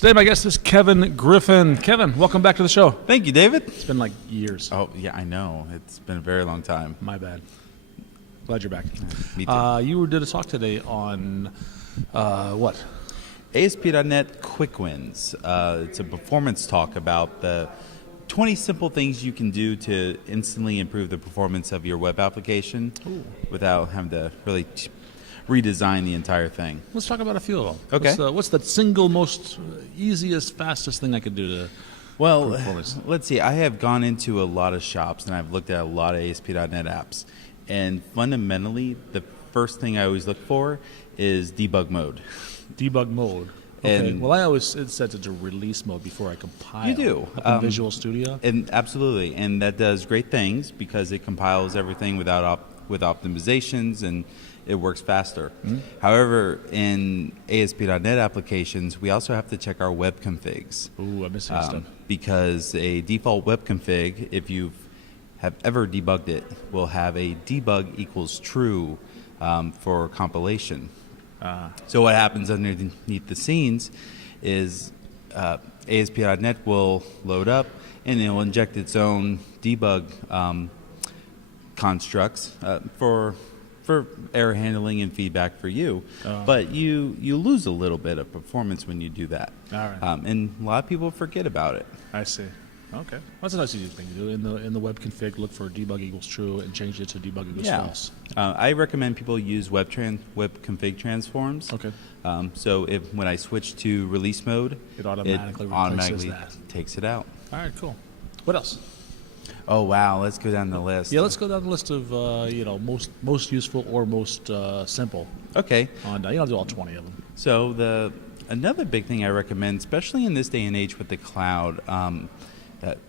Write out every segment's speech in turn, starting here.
Today my guest is Kevin Griffin. Kevin, welcome back to the show. Thank you, David. It's been like years. Oh, yeah, I know. It's been a very long time. My bad. Glad you're back. Me too. You did a talk today on what? ASP.NET Quick Wins. It's a performance talk about the 20 simple things you can do to instantly improve the performance of your web application without having to really redesign the entire thing. Let's talk about a few of them. Okay. What's the single most easiest, fastest thing I could do to Well, improve performance? let's see. I have gone into a lot of shops and I've looked at a lot of ASP.NET apps. And fundamentally, the first thing I always look for is debug mode. Debug mode. Okay. And well, I always set it to release mode before I compile. You do. Up in Visual Studio. And absolutely. And that does great things because it compiles everything with optimizations and it works faster. Mm-hmm. However, in ASP.NET applications, we also have to check our web configs. Ooh, I'm missing stuff. Because a default web config, if you have ever debugged it, will have a debug equals true for compilation. So what happens underneath the scenes is ASP.NET will load up and it will inject its own debug constructs for error handling and feedback for you. But you lose a little bit of performance when you do that. All right. And a lot of people forget about it. I see. Okay. That's a nice easy thing to do. In the web config, look for debug equals true and change it to debug equals false. I recommend people use web config transforms. Okay. So when I switch to release mode, It automatically takes it out. All right, cool. What else? Oh wow, let's go down the list. Yeah, let's go down the list of most useful or most simple. Okay. You don't do all 20 of them. So another big thing I recommend, especially in this day and age with the cloud,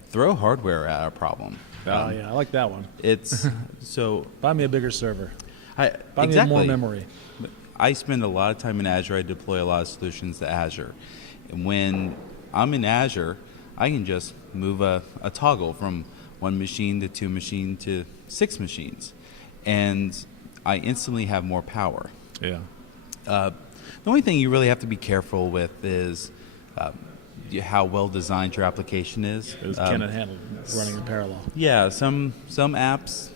throw hardware at a problem. Yeah, I like that one. It's so Buy me a bigger server. Buy exactly. me more memory. I spend a lot of time in Azure. I deploy a lot of solutions to Azure. And when I'm in Azure, I can just move a toggle from 1 machine to 2 machine to 6 machines. And I instantly have more power. Yeah. The only thing you really have to be careful with is how well designed your application is. Can it handle running in parallel? Yeah, some apps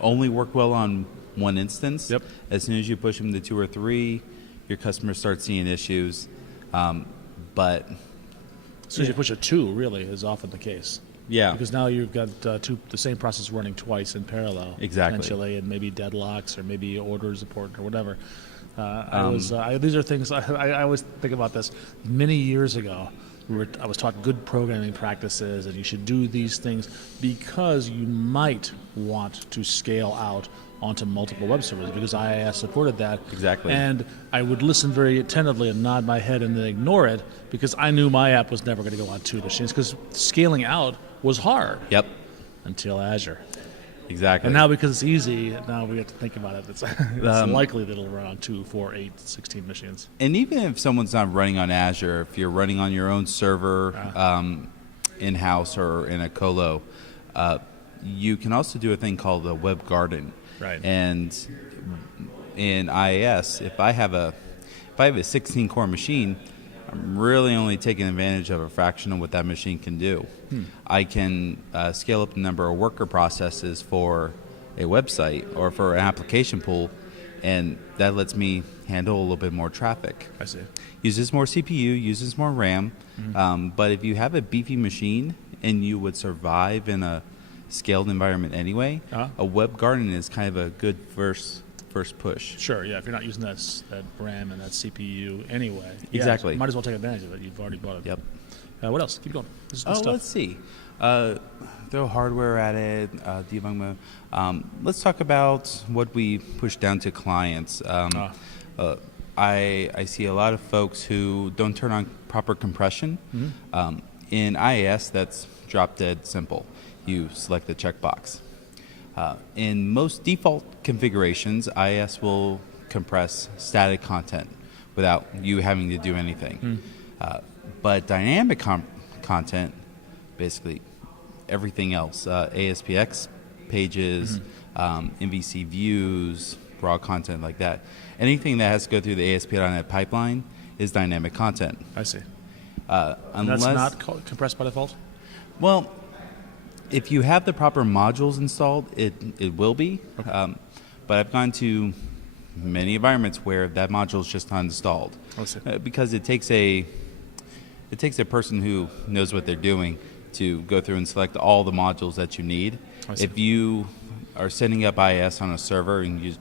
only work well on one instance. Yep. As soon as you push them to 2 or 3, your customers start seeing issues. But As soon as you push a 2, really, is often the case. yeah, Because now you've got the same process running twice in parallel. Exactly. Potentially, and maybe deadlocks or maybe orders important or whatever. These are things I always think about this. Many years ago, I was taught good programming practices, and you should do these things because you might want to scale out onto multiple web servers, because IIS supported that. Exactly. And I would listen very attentively and nod my head and then ignore it because I knew my app was never going to go on 2 machines because scaling out was hard. Yep. Until Azure. Exactly. And now because it's easy, now we have to think about it. It's likely that it'll run on 2, 4, 8, 16 machines. And even if someone's not running on Azure, if you're running on your own server in-house or in a colo, you can also do a thing called a web garden. Right. And in IIS, if I have a 16-core machine, I'm really only taking advantage of a fraction of what that machine can do. I can scale up the number of worker processes for a website or for an application pool, and that lets me handle a little bit more traffic. I see. Uses more CPU, uses more RAM, but if you have a beefy machine and you would survive in a scaled environment anyway, a web garden is kind of a good first push. Sure, yeah. If you're not using that RAM and that CPU anyway. Exactly. Yeah, might as well take advantage of it. You've already bought it. Yep. What else? Keep going. This is good stuff. Let's see. Throw hardware at it, debug mode. Let's talk about what we push down to clients. I see a lot of folks who don't turn on proper compression. In IIS, that's drop dead simple. You select the checkbox. In most default configurations, IIS will compress static content without you having to do anything. But dynamic content, basically everything else, ASPX pages, MVC views, raw content like that, anything that has to go through the ASP.NET pipeline is dynamic content. I see. And Unless that's not compressed by default? well, if you have the proper modules installed, it will be. Okay. But I've gone to many environments where that module is just not installed because it takes a person who knows what they're doing to go through and select all the modules that you need. If you are setting up IIS on a server and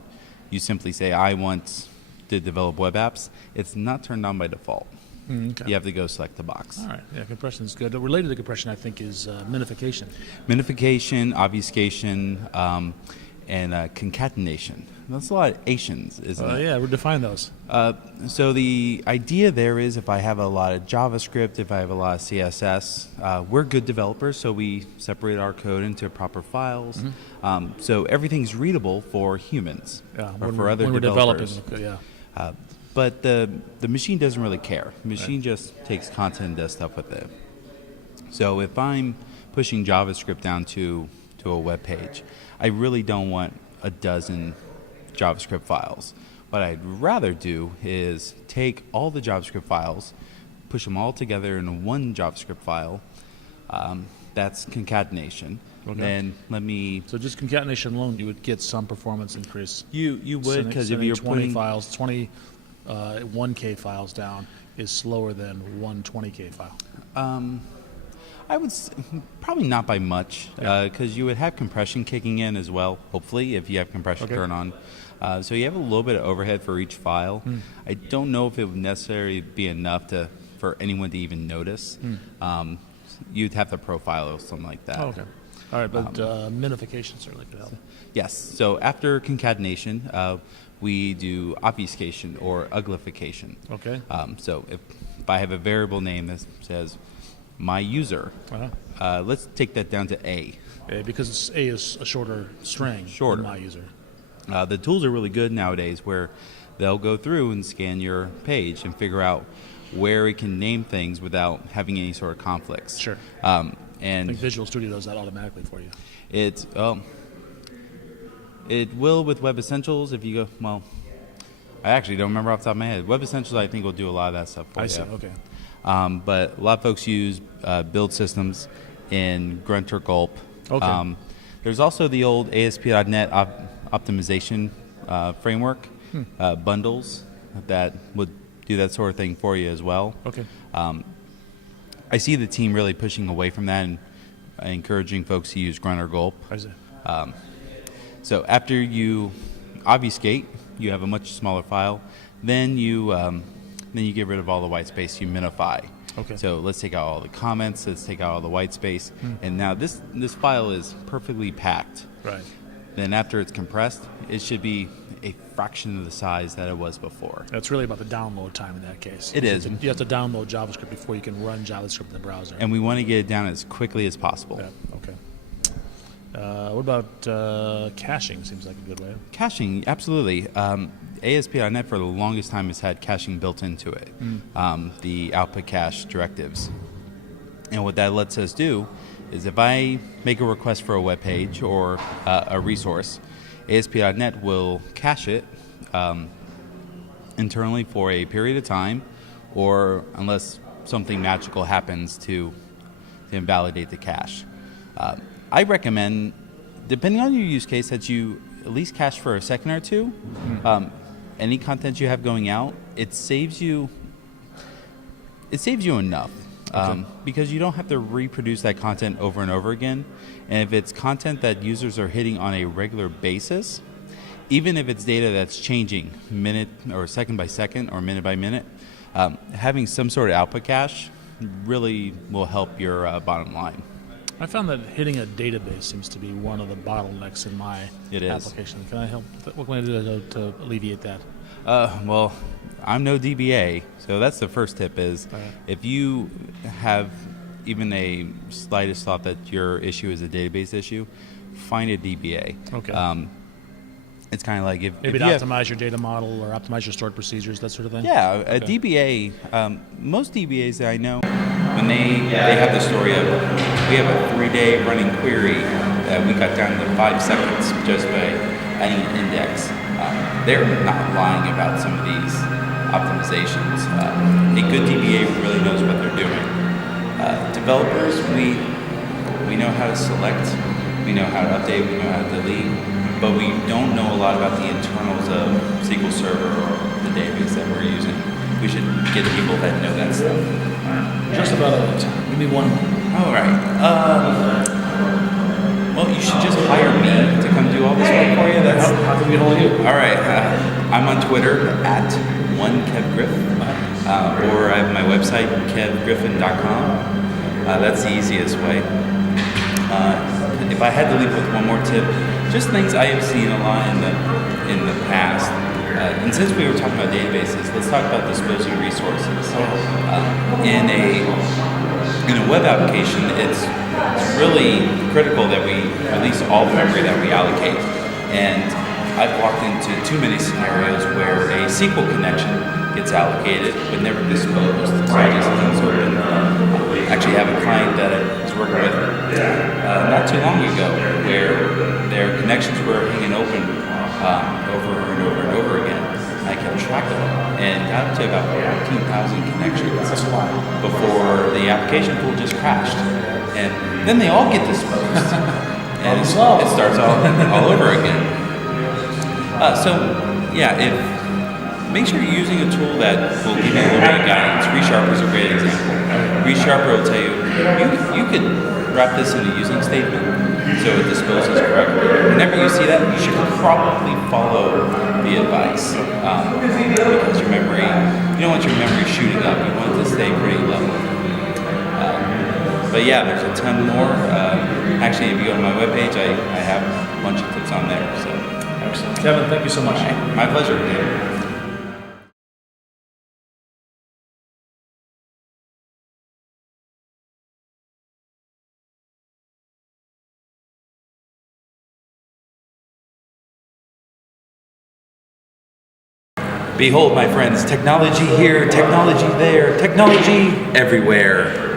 you simply say, I want to develop web apps, it's not turned on by default. Okay. You have to go select the box. All right. Yeah, compression is good. Related to compression, I think, is minification. Minification, obfuscation, and concatenation. That's a lot of Asians, isn't it? Yeah, we'll define those. So the idea there is if I have a lot of JavaScript, if I have a lot of CSS, we're good developers, so we separate our code into proper files. Mm-hmm. So everything's readable for humans or for other developers. But the machine doesn't really care. The machine just takes content and does stuff with it. So if I'm pushing JavaScript down to a web page, I really don't want a dozen JavaScript files. What I'd rather do is take all the JavaScript files, push them all together in one JavaScript file. That's concatenation. Okay. Then So just concatenation alone, you would get some performance increase. You would, because if you're 20 putting files, 20 1K files down is slower than one 20K file. I would probably not by much, because you would have compression kicking in as well, hopefully, if you have compression turned on. So you have a little bit of overhead for each file. I don't know if it would necessarily be enough for anyone to even notice. You'd have to profile or something like that. Oh, okay. All right, but minification certainly could help. Yes. So after concatenation, we do obfuscation or uglification. Okay. So if I have a variable name that says my user, let's take that down to A. Because A is a shorter string than my user. The tools are really good nowadays where they'll go through and scan your page and figure out where it can name things without having any sort of conflicts. Sure. And I think Visual Studio does that automatically for you. It will with Web Essentials if you go, I actually don't remember off the top of my head. Web Essentials, I think, will do a lot of that stuff for you. I see, okay. But a lot of folks use build systems in Grunt or Gulp. Okay. There's also the old ASP.NET optimization framework, bundles that would do that sort of thing for you as well. Okay. I see the team really pushing away from that and encouraging folks to use Grunt or Gulp. I see. So after you obfuscate, you have a much smaller file. Then you get rid of all the white space. You minify. Okay. So let's take out all the comments. Let's take out all the white space. And now this file is perfectly packed. Right. Then after it's compressed, it should be a fraction of the size that it was before. That's really about the download time in that case. It is. You have to download JavaScript before you can run JavaScript in the browser. And we want to get it down as quickly as possible. Yeah. Okay. What about caching? Seems like a good way. Caching, absolutely. ASP.NET for the longest time has had caching built into it, the output cache directives. And what that lets us do is if I make a request for a web page or a resource, ASP.NET will cache it internally for a period of time, or unless something magical happens to invalidate the cache. I recommend, depending on your use case, that you at least cache for a second or two. Any content you have going out, it saves you enough. Because you don't have to reproduce that content over and over again. And if it's content that users are hitting on a regular basis, even if it's data that's changing minute or second by second or minute by minute, having some sort of output cache really will help your bottom line. I found that hitting a database seems to be one of the bottlenecks in my application. Can I help? What can I do to alleviate that? Well, I'm no DBA, so that's the first tip is if you have even a slightest thought that your issue is a database issue, find a DBA. Okay. It's kind of like if maybe you optimize your data model or optimize your stored procedures, that sort of thing? Yeah, a DBA, most DBAs that I know, when they have the story of, we have a 3-day running query that we got down to 5 seconds just by adding an index. They're not lying about some of these optimizations. A good DBA really knows what they're doing. Developers, we know how to select, we know how to update, we know how to delete, but we don't know a lot about the internals of SQL Server or the database that we're using. We should get people that know that stuff. Just about out of time. Give me one. All right. Well, you should just hire me to come do all this work for you. How can we get hold of you? All right. I'm on Twitter at @1KevGriff, or I have my website kevgriffin.com. That's the easiest way. If I had to leave with one more tip, just things I have seen a lot in the past. And since we were talking about databases, let's talk about disposing resources. In a web application, it's really critical that we release all the memory that we allocate. And I've walked into too many scenarios where a SQL connection gets allocated but never disposed. So I just things open. Actually have a client that I was working with not too long ago where their connections were hanging open over and over and over again. I kept track of them and got up to about 14,000 connections before the application pool just crashed. And then they all get disposed. And it starts all over again. Make sure you're using a tool that will give you a little bit of guidance. ReSharper is a great example. ReSharper will tell you, you could wrap this in a using statement so it disposes correctly. Whenever you see that, you should probably follow the advice because your memory, you don't want your memory shooting up. You want it to stay pretty low. But yeah, there's a ton more. Actually, if you go to my webpage, I have a bunch of tips on there. So, excellent. Kevin, thank you so much. My pleasure. Behold, my friends, technology here, technology there, technology everywhere.